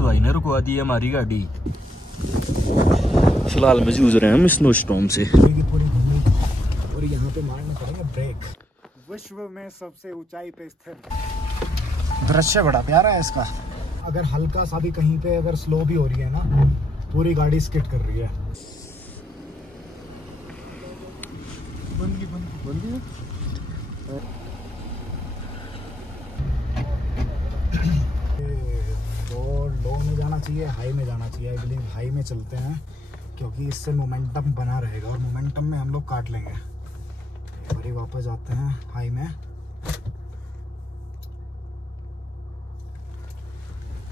भाई ने रुकवा दी हमारी गाड़ी। फिलहाल में जूझ रहे हैं हम स्नो स्टॉर्म से। और यहाँ पे मारना पड़ेगा ब्रेक। विश्व में सबसे ऊंचाई पे स्थित दृश्य बड़ा प्यारा है इसका। अगर हल्का सा भी कहीं पे अगर स्लो भी हो रही है ना, पूरी गाड़ी स्किड कर रही है। बंदी तो लो में जाना चाहिए, हाई में जाना चाहिए। आई बिलीव हाई में चलते हैं क्योंकि इससे मोमेंटम बना रहेगा और मोमेंटम में हम लोग काट लेंगे। और ही वापस आते हैं हाई में,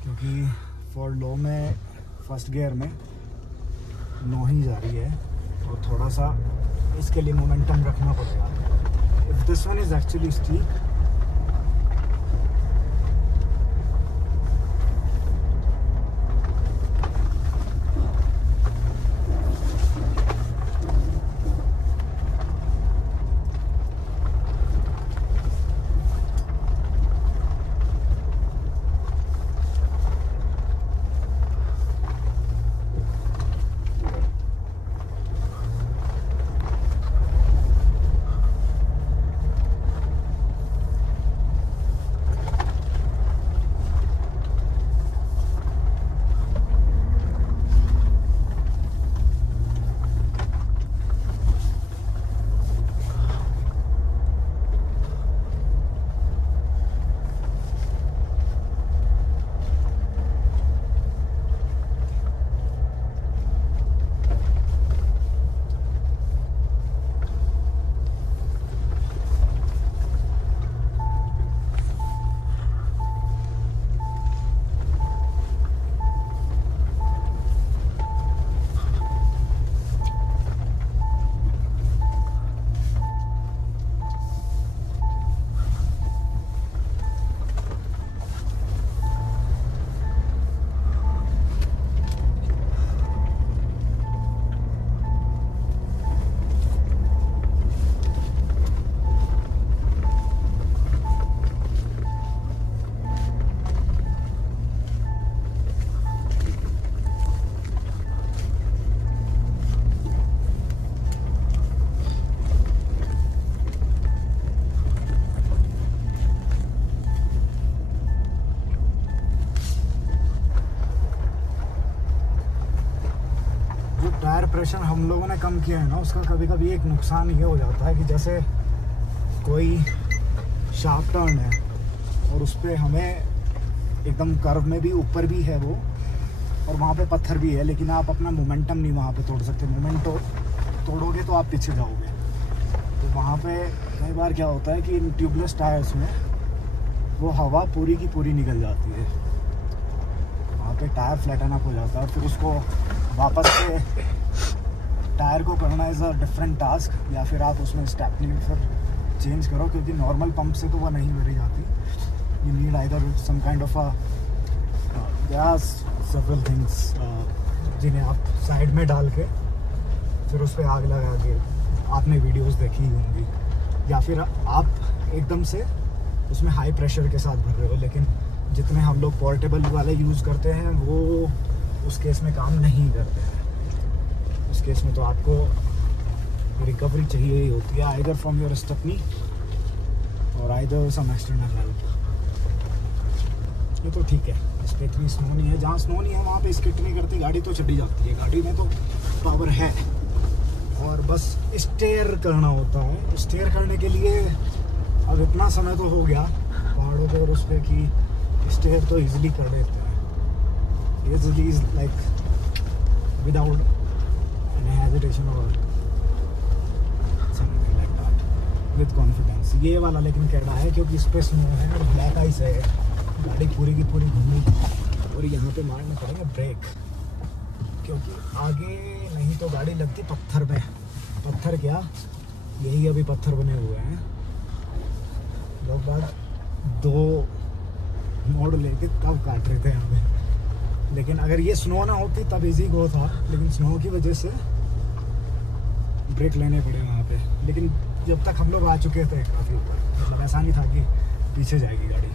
क्योंकि फॉर लो में फर्स्ट गियर में नो ही जा रही है और थोड़ा सा इसके लिए मोमेंटम रखना पड़ेगा। If this one is actually steep, tyre pressure हम लोगों ने कम किया है ना, उसका कभी कभी एक नुकसान ये हो जाता है कि जैसे कोई शार्प टर्न है और उस पर हमें एकदम कर्व में भी ऊपर भी है वो, और वहाँ पे पत्थर भी है, लेकिन आप अपना मोमेंटम नहीं वहाँ पे तोड़ सकते। मोमेंटो तोड़ोगे तो आप पीछे जाओगे। तो वहाँ पे कई बार क्या होता है कि इन ट्यूबलेस टायर्स में वो हवा पूरी की पूरी निकल जाती है, वहाँ पे टायर फ्लैटन अप हो जाता है और फिर उसको वापस से टायर को करना इज़ अ डिफरेंट टास्क। या फिर आप उसमें स्टेपनी फिर चेंज करो, क्योंकि नॉर्मल पंप से तो वो नहीं भरी जाती। You need either some kind of a several things जिन्हें आप साइड में डाल के फिर उस पर आग लगा के, आपने वीडियोस देखी होंगी, या फिर आप एकदम से उसमें हाई प्रेशर के साथ भर रहे हो। लेकिन जितने हम लोग पोर्टेबल वाले यूज़ करते हैं वो उस केस में काम नहीं करते हैं। उस केस में तो आपको रिकवरी चाहिए ही होती है, आइदर फ्रॉम योर स्टेपनी और आइदर सम एक्सटर्नल हेल्प। ये तो ठीक है, इस पर इतनी स्नो नहीं है। जहाँ स्नो नहीं है वहाँ पे स्किट नहीं करती गाड़ी, तो चली जाती है। गाड़ी में तो पावर है और बस स्टेयर करना होता है। स्टेयर करने के लिए अब इतना समय तो हो गया पहाड़ों पे और उस पर कि स्टेयर तो ईजिली कर देते हैं। Easily is like without any hesitation or something like that, with confidence। ये वाला लेकिन कह रहा है क्योंकि इस पे स्नो है और ब्लैक आइस है, गाड़ी पूरी की पूरी घूमेगी और यहाँ पे मारना पड़ेगा ब्रेक, क्योंकि आगे नहीं तो गाड़ी लगती पत्थर में। पत्थर क्या, यही अभी पत्थर बने हुए हैं। लोग बात दो मोड़ लेके तब काट रहे थे यहाँ पे। लेकिन अगर ये स्नो ना होती तब इजी गो था, लेकिन स्नो की वजह से ब्रेक लेने पड़े वहाँ पे। लेकिन जब तक हम लोग आ चुके थे काफ़ी ऊपर, मतलब ऐसा नहीं था कि पीछे जाएगी गाड़ी।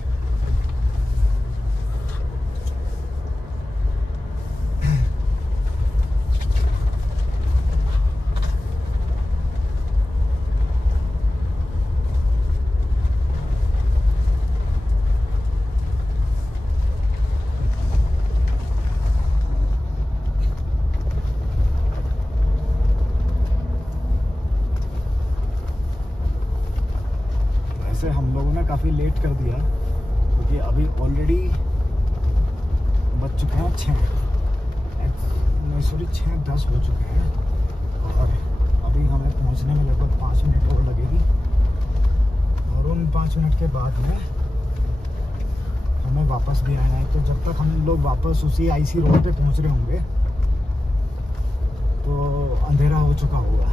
ने काफ़ी लेट कर दिया, क्योंकि अभी ऑलरेडी बज चुके हैं 6:10 हो चुके हैं और अभी हमें पहुंचने में लगभग 5 मिनट और लगेगी। और उन 5 मिनट के बाद में हमें वापस भी आना है। तो जब तक हम लोग वापस उसी आईसी रोड पे पहुंच रहे होंगे तो अंधेरा हो चुका होगा।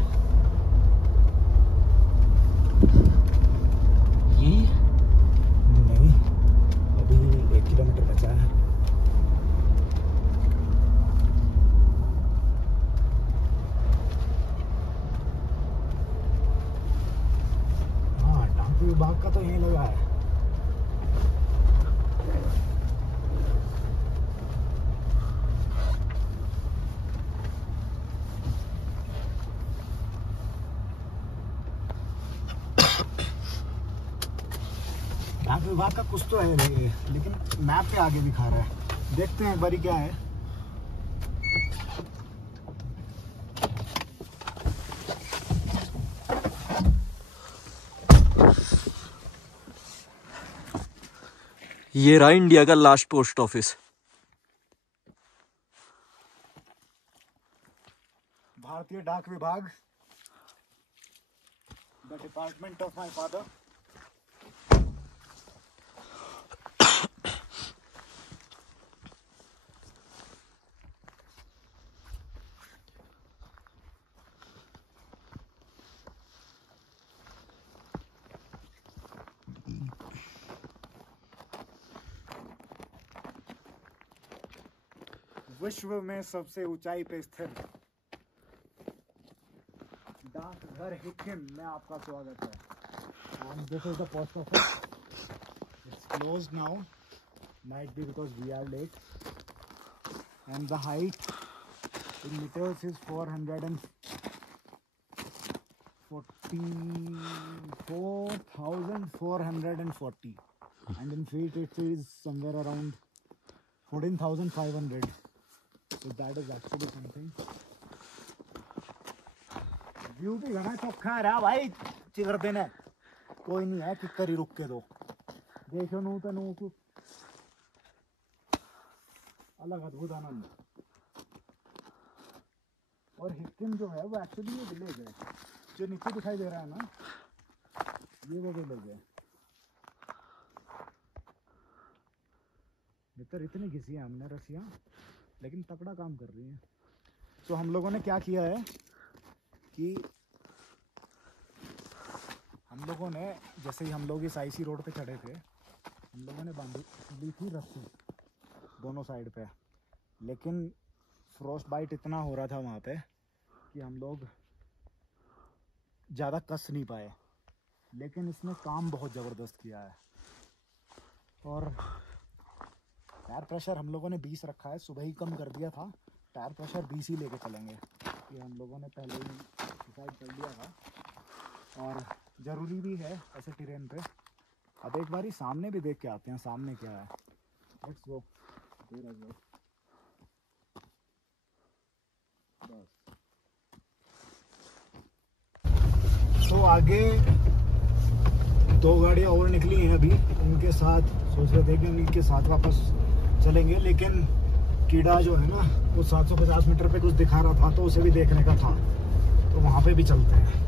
ये नहीं, अभी 1 किलोमीटर बचा है। हाँ, डाक विभाग का तो यहीं लगा है। डाक विभाग का कुछ तो है लेकिन मैप पे आगे दिखा रहा है। देखते हैं एक बारी क्या है। ये रहा इंडिया का लास्ट पोस्ट ऑफिस। भारतीय डाक विभाग, the department of my father. विश्व में सबसे ऊंचाई पे स्थित डाकघर हिकिम में आपका स्वागत है। And this is the post office. It's closed now. Might be because we are late. And the height in meters is 440. And in feet it is somewhere around 14,500. So that is actually something. View भी घना चौखा है रहा भाई, चिगर देने कोई नहीं है, kick करी रुक के दो देखो नू तो नू को अलग अद्भुत आनंद। और हिक्किम जो है वो एक्चुअली ये विलेज है जो नीचे दिखाई दे रहा है ना, ये वो विलेज है। भीतर इतनी घिसी है हमने रस्सियाँ, लेकिन तगड़ा काम कर रही है। तो हम लोगों ने क्या किया है कि हम लोगों ने जैसे ही हम लोग इस आईसी रोड पे चढ़े थे, हम लोगों ने बांधी थी रस्सी दोनों साइड पे, लेकिन फ्रॉस्ट बाइट इतना हो रहा था वहाँ पे कि हम लोग ज़्यादा कस नहीं पाए। लेकिन इसने काम बहुत ज़बरदस्त किया है। और टायर प्रेशर हम लोगों ने 20 रखा है, सुबह ही कम कर दिया था। टायर प्रेशर 20 ही लेके चलेंगे, ये हम लोगों ने पहले ही डिसाइड कर लिया था और ज़रूरी भी है ऐसे टेरेन पे। अब एक बारी सामने भी देख के आते हैं सामने क्या है। Let's go. तो आगे 2 गाड़ियाँ और निकली हैं अभी, उनके साथ सोच रहे थे कि उनके साथ वापस चलेंगे, लेकिन कीड़ा जो है ना वो 750 मीटर पे कुछ दिखा रहा था, तो उसे भी देखने का था, तो वहाँ पे भी चलते हैं।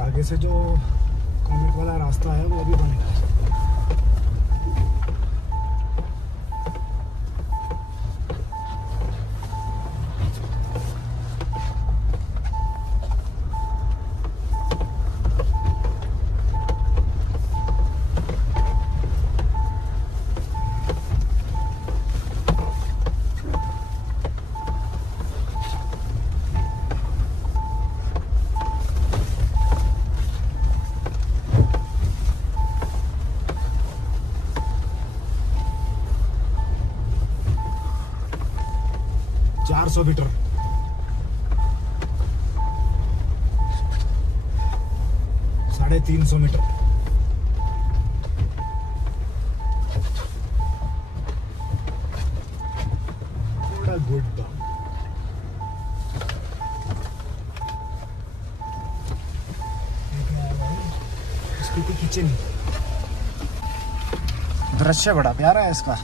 आगे से जो कॉमेट वाला रास्ता है वो भी बनेगा। 400 मीटर। साढ़े 300 मीटर। थोड़ा गुड था। स्कूटी किचन दृश्य बड़ा प्यारा है इसका।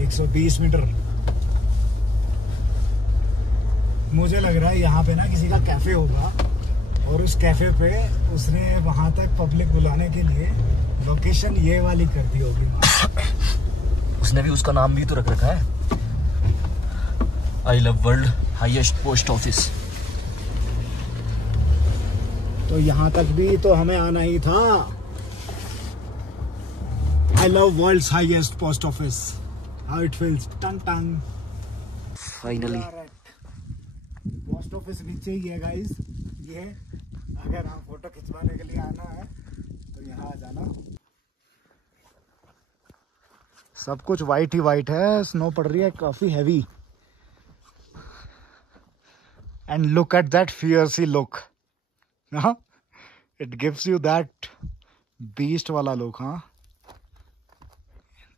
120 मीटर। मुझे लग रहा है यहाँ पे ना किसी का कैफे होगा और उस कैफे पे उसने वहां तक पब्लिक बुलाने के लिए लोकेशन ये वाली कर दी होगी। उसने भी उसका नाम भी तो रख रखा है, I love world highest post office. तो यहाँ तक भी तो हमें आना ही था। I love world's highest post office. How it feels. टंग टंग। फाइनली पोस्ट ऑफिस नीचे ही है गाइस। ये अगर हम फोटो खिंचवाने के लिए आना है तो यहाँ आ जाना। सब कुछ वाइट ही वाइट है। स्नो पड़ रही है काफी heavy. And look at that fierce look. हाँ, it gives you that beast वाला लुक। हाँ,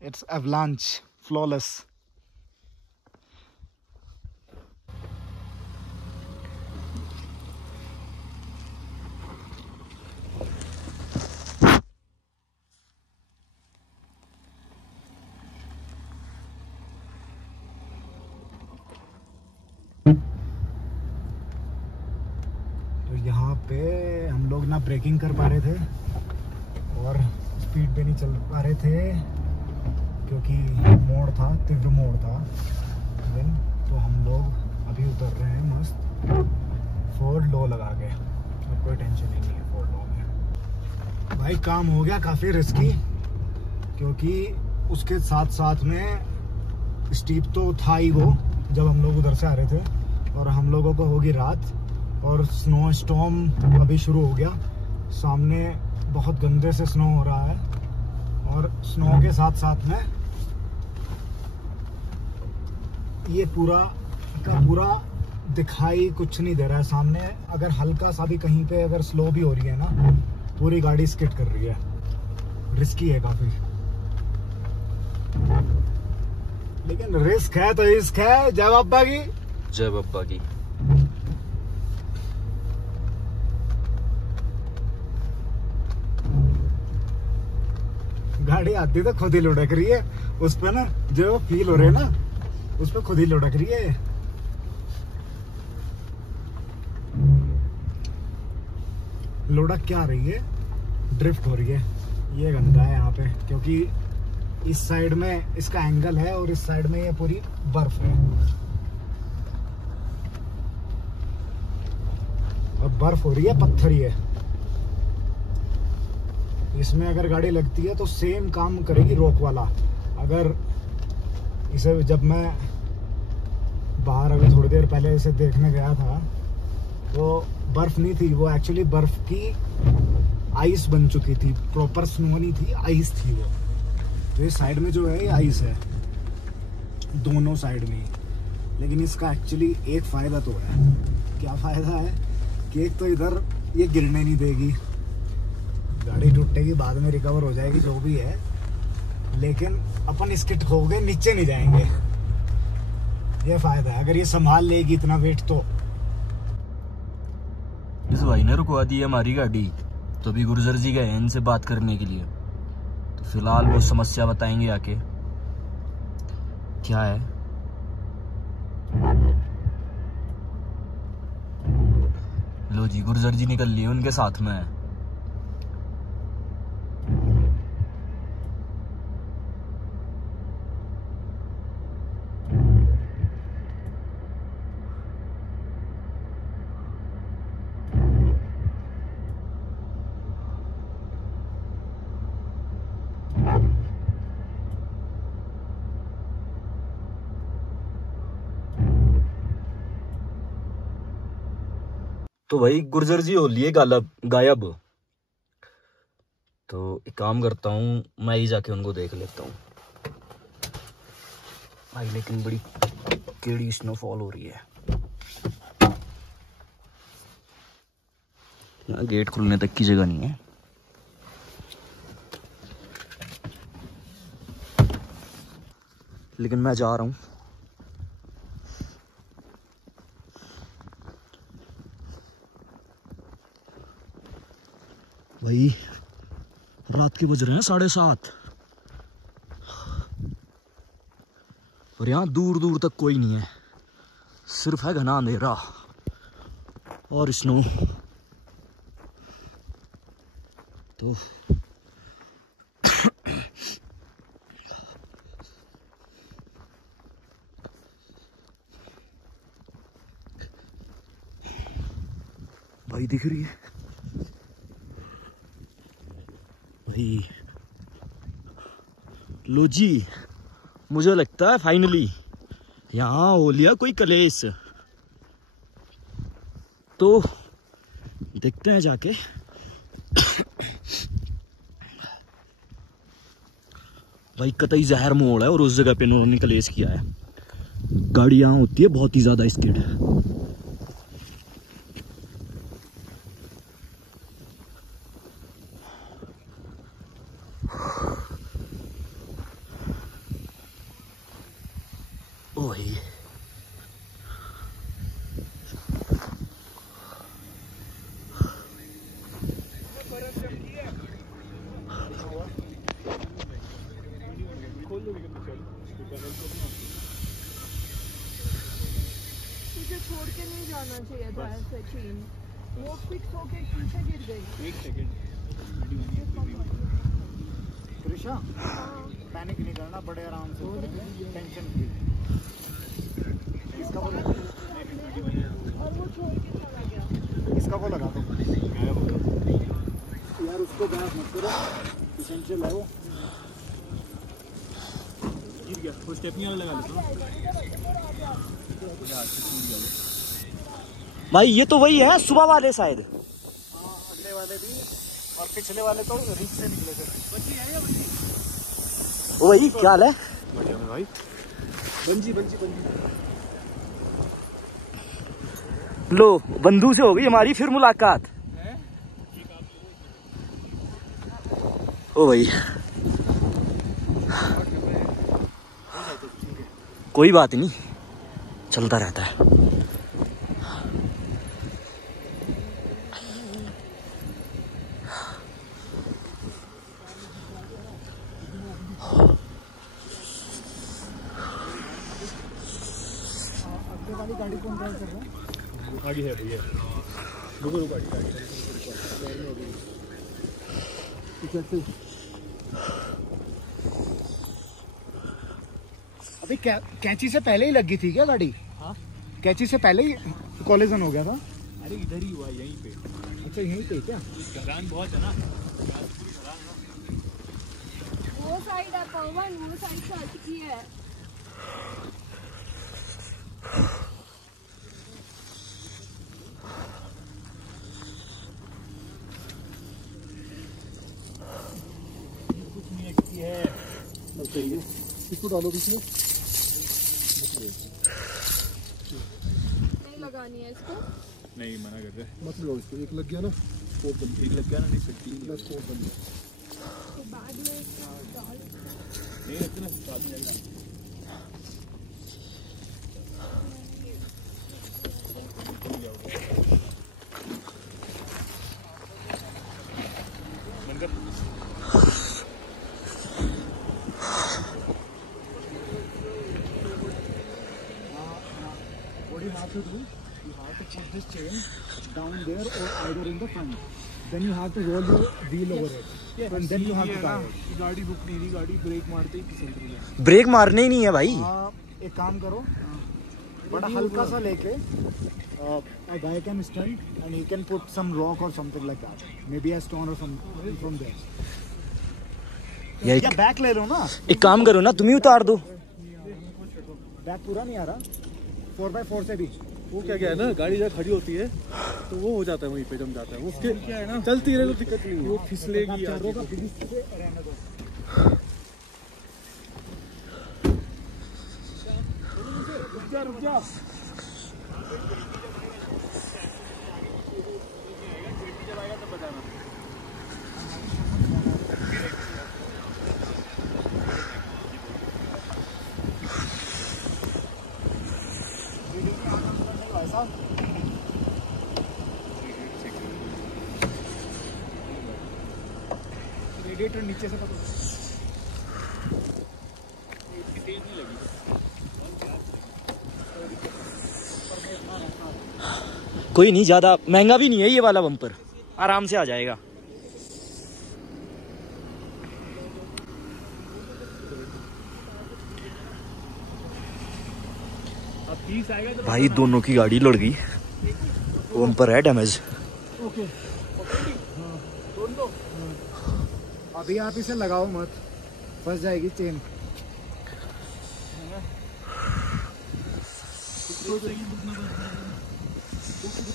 इट्स एवलांच फ्लॉलेस। यहाँ पे हम लोग ना ब्रेकिंग कर पा रहे थे और स्पीड पे नहीं चल पा रहे थे क्योंकि मोड़ था, तीव्र मोड़ था। देन तो हम लोग अभी उतर रहे हैं मस्त 4 लो लगा के। तो कोई टेंशन ही नहीं है 4 लो में। भाई काम हो गया काफ़ी रिस्की क्योंकि उसके साथ साथ में स्टीप तो था ही वो जब हम लोग उधर से आ रहे थे। और हम लोगों को होगी रात और स्नो स्टॉर्म अभी शुरू हो गया। सामने बहुत गंदे से स्नो हो रहा है और स्नो के साथ साथ में ये पूरा का पूरा दिखाई कुछ नहीं दे रहा है सामने। अगर हल्का सा भी कहीं पे अगर स्लो भी हो रही है ना, पूरी गाड़ी स्किड कर रही है। रिस्की है काफी, लेकिन रिस्क है तो रिस्क है। जय बाबा की। जय बाबा की। गाड़ी आती तो खुद ही लुढ़क रही है उस पे ना, जो फील हो रहे है ना उस पे खुद ही लुढ़क रही है। लुढ़क क्या रही है, ड्रिफ्ट हो रही है। ये गंदा है यहाँ पे क्योंकि इस साइड में इसका एंगल है और इस साइड में ये पूरी बर्फ है और बर्फ हो रही है, पत्थर ही है। इसमें अगर गाड़ी लगती है तो सेम काम करेगी रोक वाला। अगर इसे जब मैं बाहर अभी थोड़ी देर पहले इसे देखने गया था तो बर्फ नहीं थी वो, एक्चुअली बर्फ की आइस बन चुकी थी। प्रॉपर स्नो नहीं थी, आइस थी वो। तो ये साइड में जो है ये आइस है, दोनों साइड में ही। लेकिन इसका एक्चुअली एक फायदा तो है। क्या फायदा है कि एक तो इधर ये गिरने नहीं देगी, गाड़ी टूटेगी बाद में रिकवर हो जाएगी जो भी है, लेकिन अपन स्किड हो गए नीचे नहीं जाएंगे। ये फायदा है अगर ये संभाल लेगी इतना वेट तो। इस भाई ने रुकवा दी हमारी गाड़ी, तो भी गुर्जर जी गए इनसे बात करने के लिए। तो फिलहाल वो समस्या बताएंगे आके क्या है। लो जी, गुर्जर जी निकल लिए उनके साथ में। तो भाई गुर्जर जी हो लिए गायब। तो एक काम करता हूँ, मैं ही जाके उनको देख लेता हूँ। भाई लेकिन बड़ी केड़ी स्नोफॉल हो रही है। यहाँ गेट खुलने तक की जगह नहीं है। लेकिन मैं जा रहा हूँ। भाई रात के बज रहे हैं 7:30 और यहाँ दूर दूर तक कोई नहीं है, सिर्फ है घना अंधेरा और स्नो। तो भाई दिख रही है भाई। लो जी, मुझे लगता है फाइनली यहाँ हो लिया कोई कलेश। तो देखते हैं जाके। भाई कतई जहर मोड़ है और उस जगह पे इन्होंने कलेश किया है। गाड़ी यहाँ होती है बहुत ही ज्यादा स्पीड। ओए तुझे छोड़ के नहीं जाना चाहिए था ऐसे चीन। वो फिक्स होके पीछे गिर गई। 1 सेकंड। त्रिशा, पैनिक नहीं करना, बड़े आराम से, टेंशन फ्री। इसका वो और वो छोड़ के चला गया। इसका वो लगा दो यार, उसको गायब मत करो, एसेंशियल है वो। गिर गया, वो स्टेपनी वाला लगा लेता भाई ये तो वही है सुबह वाले शायद। हाँ, अगले वाले भी और पिछले वाले तो रिच से निकले थे। वही क्या हाल है भाई। Bungee bungee bungee. लो बंधु से हो गई हमारी फिर मुलाकात। ओ भाई कोई बात नहीं, चलता रहता है। वाली गाड़ी कौन ड्राइव कर रहा है? आगे है भैया, रुको रुको गाड़ी अभी कैंची से पहले ही लगी थी क्या गाड़ी? हाँ, कैंची से पहले ही कॉलिजन हो गया था? अरे इधर ही हुआ, यहीं पे। अच्छा यहीं पे क्या? ढलान बहुत है ना। वो साइड है पवन, वो साइड से अटकी है। इसको डालो बीच में। नहीं लगानी है इसको। नहीं मना कर रहे, मत लो इसको, एक लग गया ना, एक लग गया ना, नहीं सकती तो बाद में डाल। नहीं रखते ना साथ में। What you have to do, you have to put this chain down there or either in the front. Then you have to roll your wheel over it. And then you have to tie it. गाड़ी रुक नहीं रही, गाड़ी break मारते ही फिसल रही है। Break मारने ही नहीं है भाई। एक काम करो, बड़ा हल्का सा लेके a guy can stand and he can put some rock or something like that. Maybe a stone or something from there. या बैक ले लो ना। एक काम करो ना, तुम ही उतार दो। बैक पूरा नहीं आ रहा, 4x4 से भी। वो क्या है ना, गाड़ी जब खड़ी होती है तो वो हो जाता है, वहीं पे जम जाता है। वो उसके क्या है ना, चलती रहे तो दिक्कत नहीं है, वो फिसलेगी आगे। रुक जा। जब आएगा तब बताना। रेडिएटर नीचे से पकड़ो। इसकी तेज नहीं लगी। कोई नहीं, ज्यादा महंगा भी नहीं है ये वाला बम्पर, आराम से आ जाएगा। अब 30 आएगा तो भाई दोनों की गाड़ी लड़ गई, बम्पर है डैमेज। ओके अभी आप इसे लगाओ मत, फंस जाएगी चेन।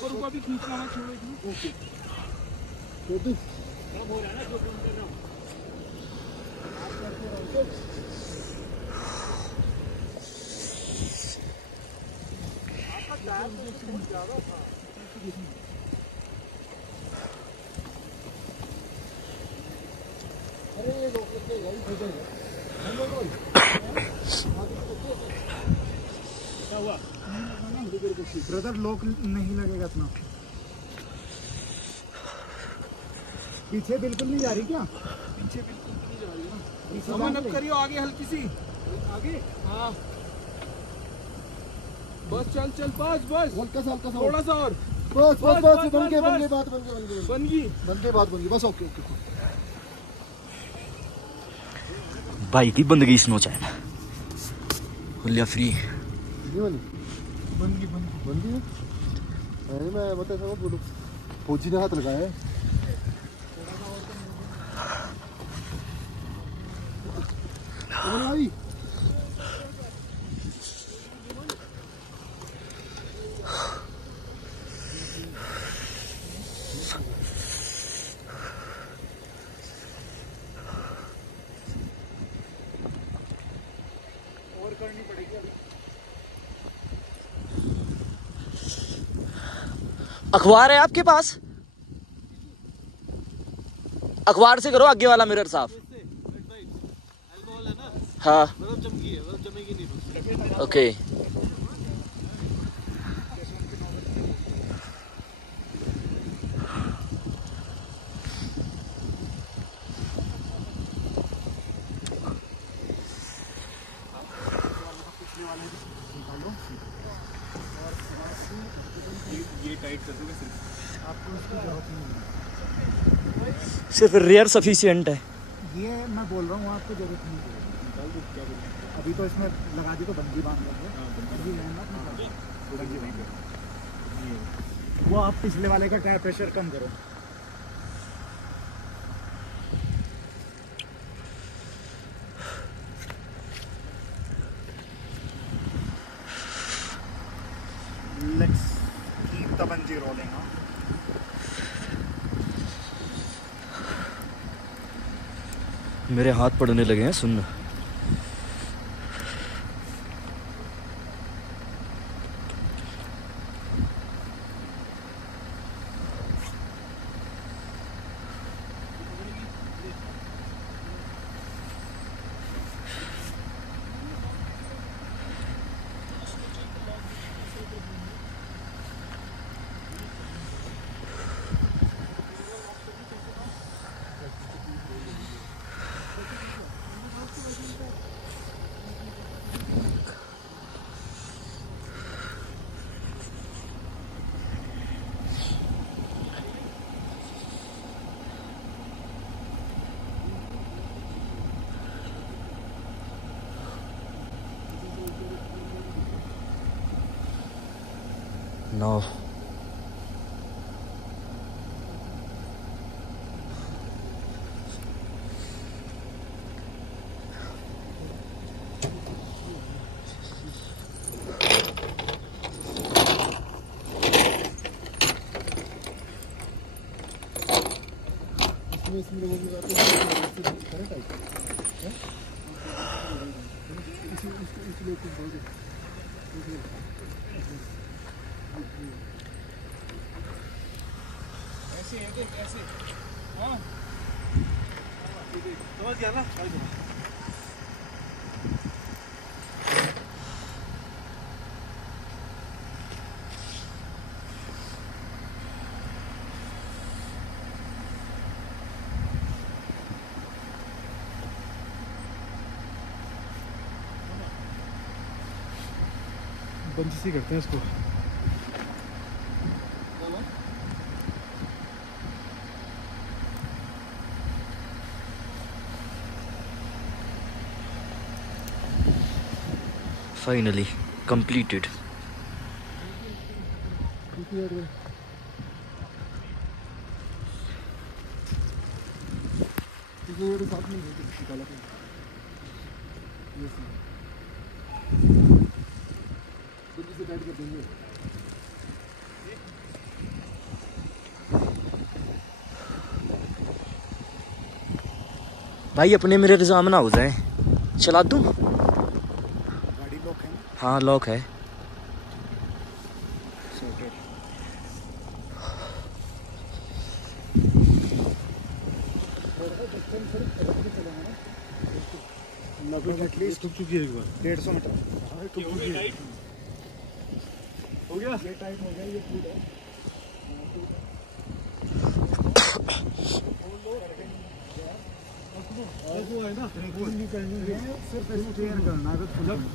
रुको अभी खींचना मत, छोड़ो। ओके छोटू अब हो रहा है ना, जो फोन कर रहा हूँ। आपका टायर तो बहुत ज्यादा था। अरे ये लोग क्या हुआ? ब्रदर लॉक नहीं लगेगा इतना। पीछे बिल्कुल नहीं जा रही क्या? पीछे बिल्कुल नहीं जा रही है। पीछे अमन अब करियो आगे हल्की सी आगे। हाँ बस चल चल, बस बस हल्का सा थोड़ा सा और, बस बस, बस बस, बन गई बस, बात बन गई। बन गई बस। ओके बाइक ही बंद गई स्नो चैन, हुलिया फ्री। बन गई मैं बता सब बोलो। फौजी ने हाथ लगाया है। भाई और करनी पड़ेगी अभी। अखबार है आपके पास? अखबार से करो आगे वाला मिरर साफ। अल्कोहल है ना? हाँ बर्फ जम गई है, बर्फ जमेगी नहीं। ओके। ये टाइट कर दोगे सिर्फ, आपको उसकी जरूरत नहीं है। सिर्फ रेयर सफिशिएंट है। ये मैं बोल रहा हूँ आपको जरूरत नहीं है। अभी तो इसमें लगा दी तो बंदी बांध देंगे। वो आप पिछले वाले का टायर प्रेशर कम करो। Let's keep the bungee rolling. मेरे हाथ पड़ने लगे हैं, सुन। No. इसमें लोगों की बातें करंट आई है। ऐसे है देख ऐसे। हाँ समझ गया ना? बंजिसी करते हैं इसको। Finally completed. भाई अपने मेरे रिजाम ना हो जाए, चला दूं? गाड़ी लॉक है ना? हाँ लॉक है। एटलीस्ट टुक चुकी है एक बार। 150 मीटर हो गया। ये टाइट हो गया, ये फूट है। सिर्फ स्टीयर करना है।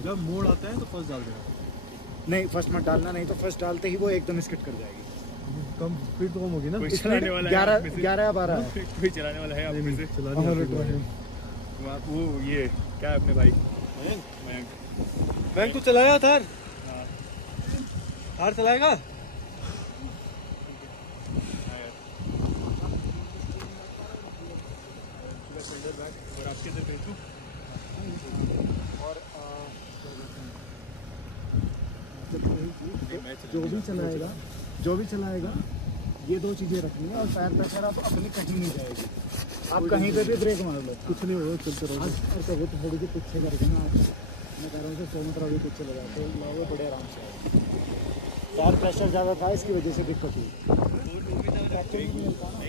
जब मोड़ आता है तो फर्स्ट डाल देना। नहीं फर्स्ट मत डालना, नहीं तो फर्स्ट डालते ही वो एकदम स्किड कर जाएगी। कम स्पीड तो कम होगी ना। चलाने वाला 11 या 12 है। कोई चलाने वाला है आप में से? वो ये क्या है अपने भाई बैंक तो चलाया थार। थार चलाएगा। और आपके इधर भेजूं और जो भी चलाएगा ये दो चीजें रखनी है। और टायर प्रेशर आप अपनी कहीं नहीं जाएगी। आप कहीं पे भी ब्रेक मार लो, कुछ नहीं होगा, चलते रहो। और कभी तो थोड़ी सी पीछे करके ना, मैं कह रहा हूँ 100 मीटर अभी पीछे लगाते हैं, बड़े आराम से। टायर प्रेशर ज़्यादा था, इसकी वजह से दिक्कत हुई। नहीं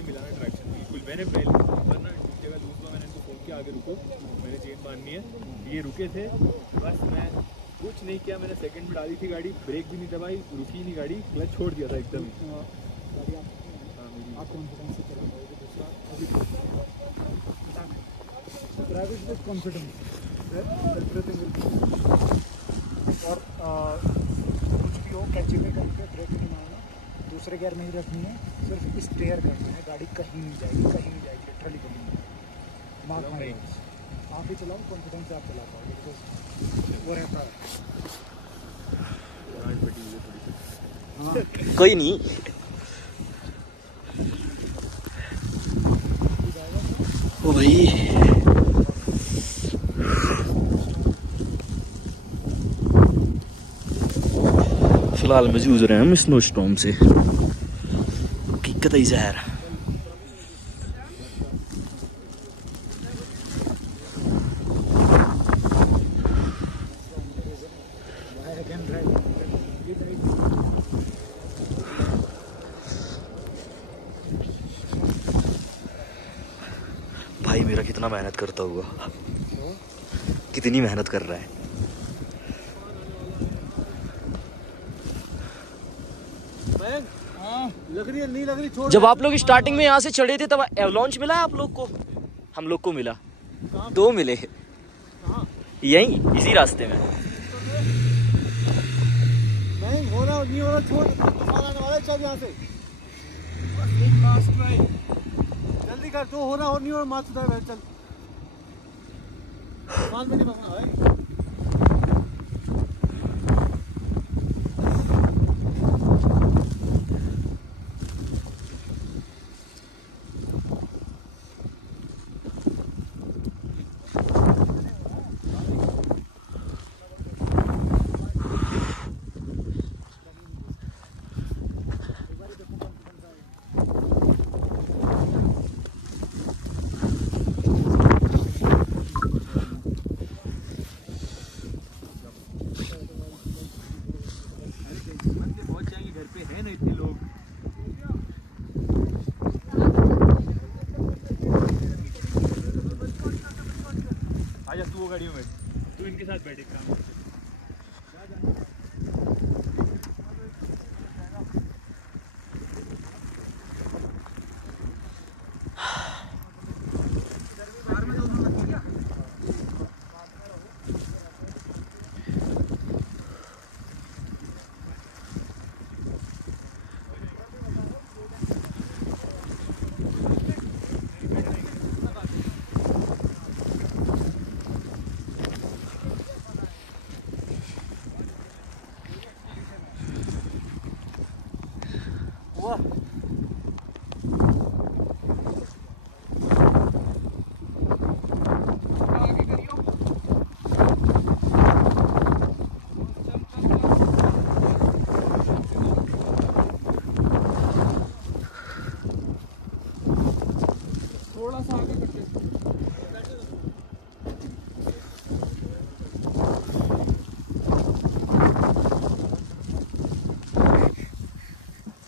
मिला ना ट्रैक्शन बिल्कुल। मैंने पहले वरना जगह लूज हुआ, मैंने इनको फोन किया आगे रुको, मैंने चेन बांधनी है। ये रुके थे, बस मैं कुछ नहीं किया, मैंने सेकंड में डाली थी गाड़ी, ब्रेक भी नहीं दबाई, रुकी नहीं गाड़ी, क्लच छोड़ दिया था एकदम। आप कॉन्फिडेंस से चला पाओगे। दूसरा अभी driving with confidence everything will. और कुछ भी हो कैची में करके ब्रेक नहीं मारना, दूसरे गियर नहीं रखनी है, सिर्फ स्टेयर करना है। गाड़ी कहीं नहीं जाएगी, लिटरली कहीं नहीं। मार्क माय वर्ड्स, आप ही चलाओ, कॉन्फिडेंस से आप चला पाओगे, बिकॉज वो रहता है। हाँ कोई नहीं। ओ भाई फिलहाल में जूझ रहे हैं हम स्नो स्टॉर्म से, कतई जहर। भाई मेरा कितना मेहनत करता हुआ, कितनी मेहनत कर रहा है। लग रही है, नहीं लग रही, छोड़। जब आप लोग स्टार्टिंग में यहाँ से चढ़े थे तब एवलॉन्च मिला आप लोग को? हम लोग को मिला, 2 मिले यहीं इसी रास्ते में। नहीं हो रहा, नहीं हो रहा, छोड़। तूफान आने वाला है, चल यहाँ से। बस एक लास्ट ट्राई, जल्दी कर। जो हो रहा हो नहीं हो रहा, मार चुका है, चल। तूफान में नहीं भगना भाई। तू वो गाड़ी में बैठ, तू इनके साथ बैठ एक काम करते। थोड़ा सा आगे करते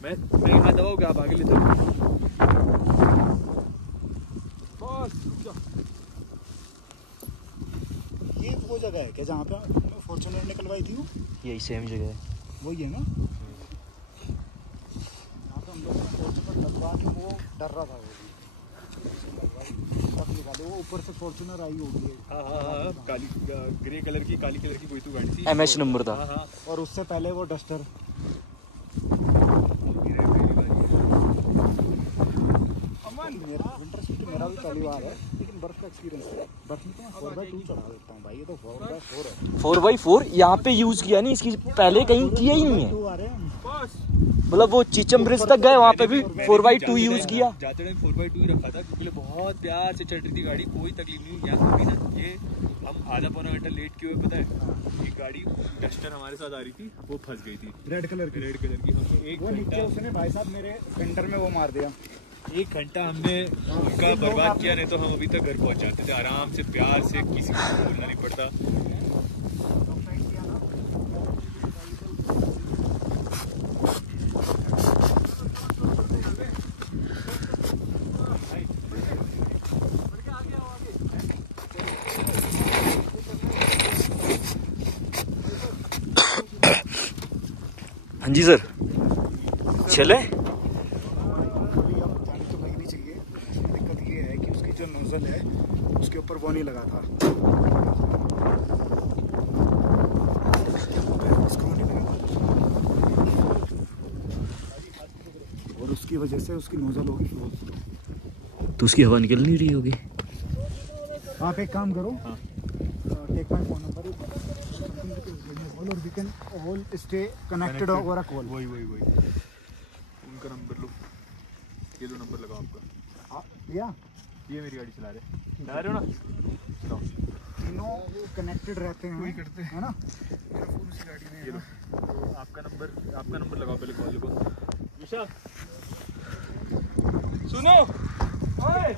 मैं यहाँ दबाओगे आप आगे ले चलो। ये वो जगह है क्या जहाँ पे फॉर्च्यूनर निकलवाई थी वो? यही सेम जगह है। वही है ना, यहाँ पे हम लोग फॉर्च्यूनर लगवा के वो डर रहा था, वो ऊपर से फॉर्च्यूनर आई होगी। हाँ काली ग्रे कलर की काली कलर की कोई तो गाड़ी थी, MH नंबर था। हाँ और उससे पहले वो डस्टर। विंटर स्पीड मेरा भी पहली बार है, लेकिन बर्फ का एक्सपीरियंस है। बर्फ में तो मैं 4x2 चढ़ा देता हूँ भाई, ये तो 4x4 है। 4x4 यहाँ पे यूज किया नहीं, इसकी पहले कहीं किया ही नहीं है। आ रहे हैं मतलब वो चीचम ब्रिज तक गए, वहाँ पे भी 4x2 यूज किया। जाते टाइम 4x2 ही रखा था क्योंकि बहुत प्यार से चल रही थी गाड़ी, कोई तकलीफ नहीं। यहाँ अभी ना ये हम आधा पौना घंटा लेट क्यों है पता है? ये गाड़ी डस्टर हमारे साथ आ रही थी, वो फंस गई थी रेड कलर की। हमने एक वो नीचे उसने भाई साहब मेरे सेंटर में वो मार दिया। 1 घंटा हमने उनका बर्बाद किया, नहीं तो हम अभी तक घर पहुंच जाते थे आराम से, प्यार से, किसी को बोलना नहीं पड़ता। हाँ जी सर, चले। अभी अब जाने तो कहीं नहीं चाहिए। दिक्कत ये है कि उसकी जो नोजल है उसके ऊपर वो नहीं लगा था, स्क्रू नहीं लगा और उसकी वजह से उसकी नोजल होगी क्लोज। तो उसकी हवा निकल नहीं रही होगी। आप एक काम करो, टेक माय फोन नंबर और we can all stay connected over a call. वही उनका नंबर लो, ये लो नंबर लगाओ आपका। या ये मेरी गाड़ी चला रहे हो ना, चलाओ। तीनों कनेक्टेड रहते हैं, वही करते हैं, है ना? मेरा फोन उसी गाड़ी में ये लो, तो आपका नंबर लगाओ पहले कॉल लो। विशा सुनो, ओए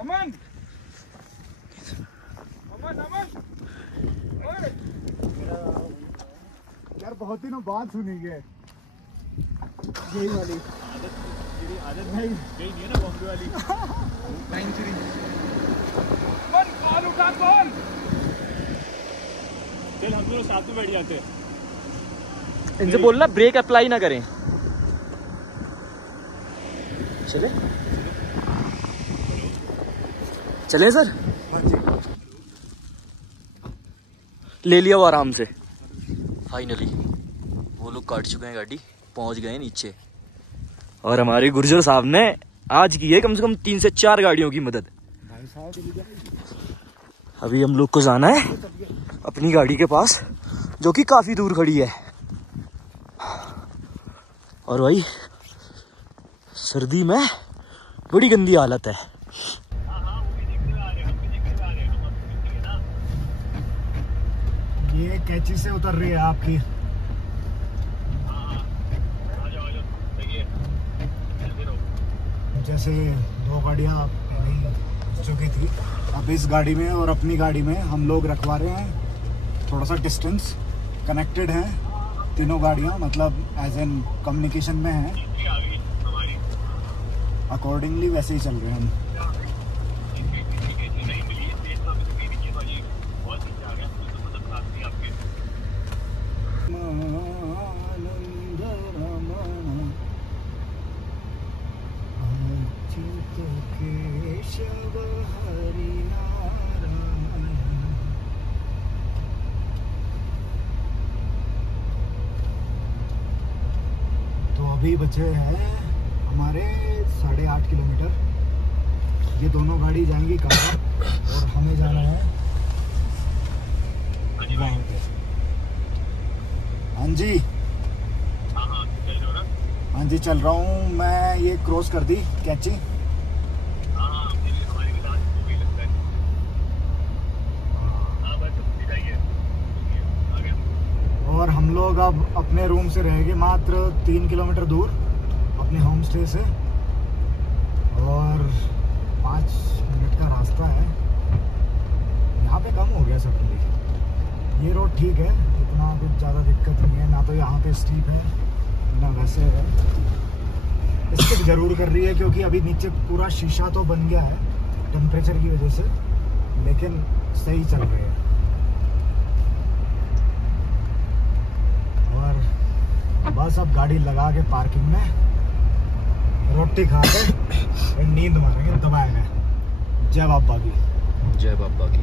अमन, ओए यार बहुत दिनों बाद सुनेंगे यही वाली आदत नहीं गई नहीं है ना बॉम्बे वाली। कॉल उठा, कॉल। चल हम दोनों साथ में बैठ जाते हैं। इनसे बोलना ब्रेक अप्लाई ना करें। चले सर। हाँ जी, ले लिया वो आराम से। फाइनली वो लोग काट चुके हैं गाड़ी, पहुंच गए नीचे। और हमारे गुर्जर साहब ने आज की है कम से कम 3 से 4 गाड़ियों की मदद। भाई साहब अभी हम लोग को जाना है अपनी गाड़ी के पास, जो कि काफी दूर खड़ी है। और भाई सर्दी में बड़ी गंदी हालत है। ये कैची से उतर रही है आपकी। जैसे 2 गाड़ियाँ चुकी थी, अब इस गाड़ी में और अपनी गाड़ी में हम लोग रखवा रहे हैं थोड़ा सा डिस्टेंस। कनेक्टेड हैं तीनों गाड़ियाँ, मतलब एज एन कम्युनिकेशन में हैं, अकॉर्डिंगली वैसे ही चल रहे हैं हम। अभी बचे हैं हमारे 8.5 किलोमीटर। ये दोनों गाड़ी जाएंगी कांपा और हमें जाना है वहाँ पे। हाँ जी, हाँ जी चल रहा हूँ मैं। ये क्रॉस कर दी कैची। और हम लोग अब अपने रूम से रहेंगे मात्र 3 किलोमीटर दूर अपने होम स्टे से, और 5 मिनट का रास्ता है। यहाँ पे कम हो गया सब कुछ। ये रोड ठीक है, इतना कुछ ज़्यादा दिक्कत नहीं है। ना तो यहाँ पे स्टीप है ना वैसे है। स्किप जरूर कर रही है क्योंकि अभी नीचे पूरा शीशा तो बन गया है टेम्परेचर की वजह से, लेकिन सही चल रही है। और बस अब गाड़ी लगा के पार्किंग में रोटी खा के नींद मारेंगे दबाएंगे। जय बाबा की। जय बाबा की।